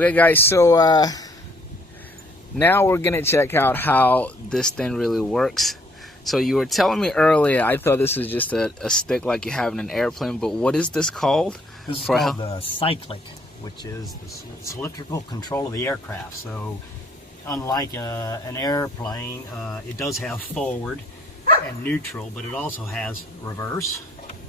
Okay guys, so now we're gonna check out how this thing really works. So you were telling me earlier, I thought this was just a stick like you have in an airplane, but what is this called? This is called the cyclic, which is the cylindrical control of the aircraft. So unlike an airplane, it does have forward and neutral, but it also has reverse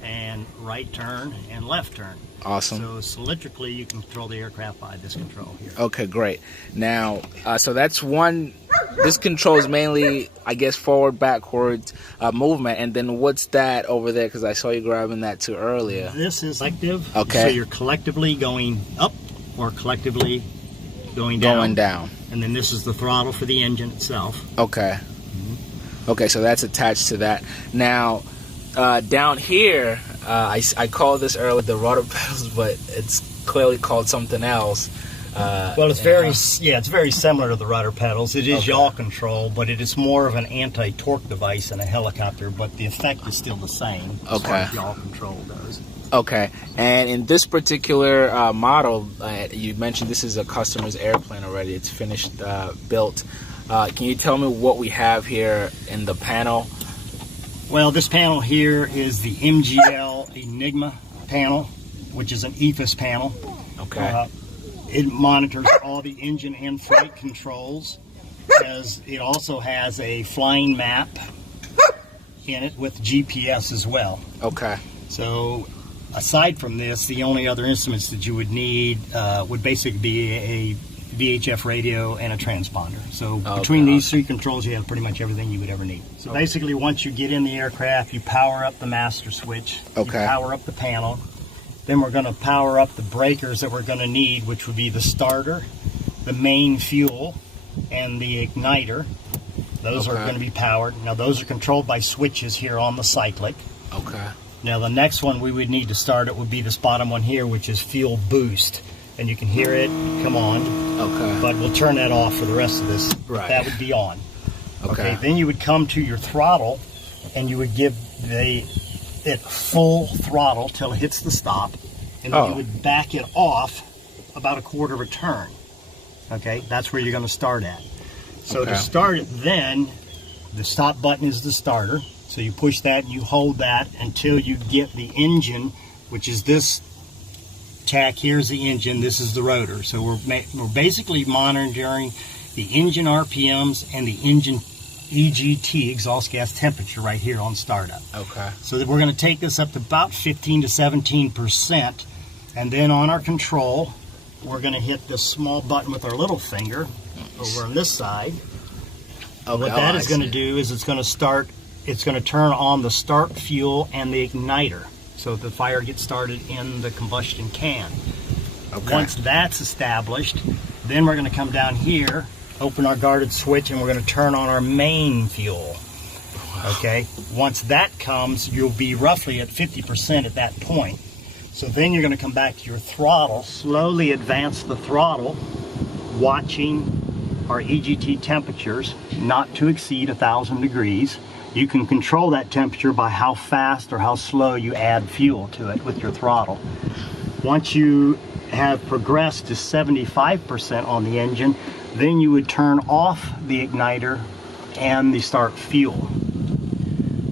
and right turn and left turn. Awesome. So cylindrically, you can control the aircraft by this control here. Okay, great. Now, so that's one. This controls mainly, I guess, forward, backwards movement. And then what's that over there? Because I saw you grabbing that too earlier. This is selective. Okay. So you're collectively going up or collectively going down. Going down. And then this is the throttle for the engine itself. Okay. Okay, so that's attached to that. Now, down here, I called this earlier the rudder pedals, but it's clearly called something else. Well, it's it's very similar to the rudder pedals. It is yaw control, but it is more of an anti-torque device in a helicopter, but the effect is still the same as far as yaw control goes. Okay, and in this particular model, you mentioned this is a customer's airplane already. It's finished, built. Can you tell me what we have here in the panel? Well, this panel here is the MGL Enigma panel, which is an EFIS panel. Okay. It monitors all the engine and flight controls, as it also has a flying map in it with GPS as well. Okay. So aside from this, the only other instruments that you would need would basically be a VHF radio and a transponder. So between these three controls, you have pretty much everything you would ever need. So basically, once you get in the aircraft, you power up the master switch, you power up the panel, then we're going to power up the breakers that we're going to need, which would be the starter, the main fuel, and the igniter. Those are going to be powered. Now those are controlled by switches here on the cyclic. Okay. Now the next one we would need to start it would be this bottom one here, which is fuel boost. And you can hear it come on. Okay. But we'll turn that off for the rest of this. Right. That would be on. Okay. Then you would come to your throttle, and you would give it full throttle till it hits the stop, and then you would back it off about a quarter of a turn. Okay, that's where you're going to start at. So to start it, then the stop button is the starter. So you push that, and you hold that until you get the engine, which is this tack. Here's the engine. This is the rotor. So we're basically monitoring the engine RPMs and the engine EGT, exhaust gas temperature, right here on startup. Okay. So that we're going to take this up to about 15 to 17%, and then on our control, we're going to hit this small button with our little finger over on this side. What that is going to do is it's going to turn on the start fuel and the igniter, so the fire gets started in the combustion can. Once that's established, then we're going to come down here, open our guarded switch, and we're going to turn on our main fuel. Okay, once that comes, you'll be roughly at 50% at that point. So then you're going to come back to your throttle, slowly advance the throttle, watching our EGT temperatures not to exceed 1,000 degrees. You can control that temperature by how fast or how slow you add fuel to it with your throttle. Once you have progressed to 75% on the engine, then you would turn off the igniter and the start fuel.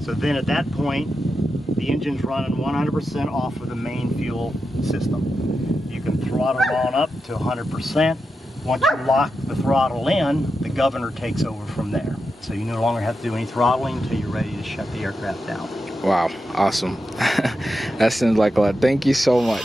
So then at that point, the engine's running 100% off of the main fuel system. You can throttle on up to 100%. Once you lock the throttle in, the governor takes over from there. So you no longer have to do any throttling until you're ready to shut the aircraft down. Wow, awesome. That sounds like a lot. Thank you so much.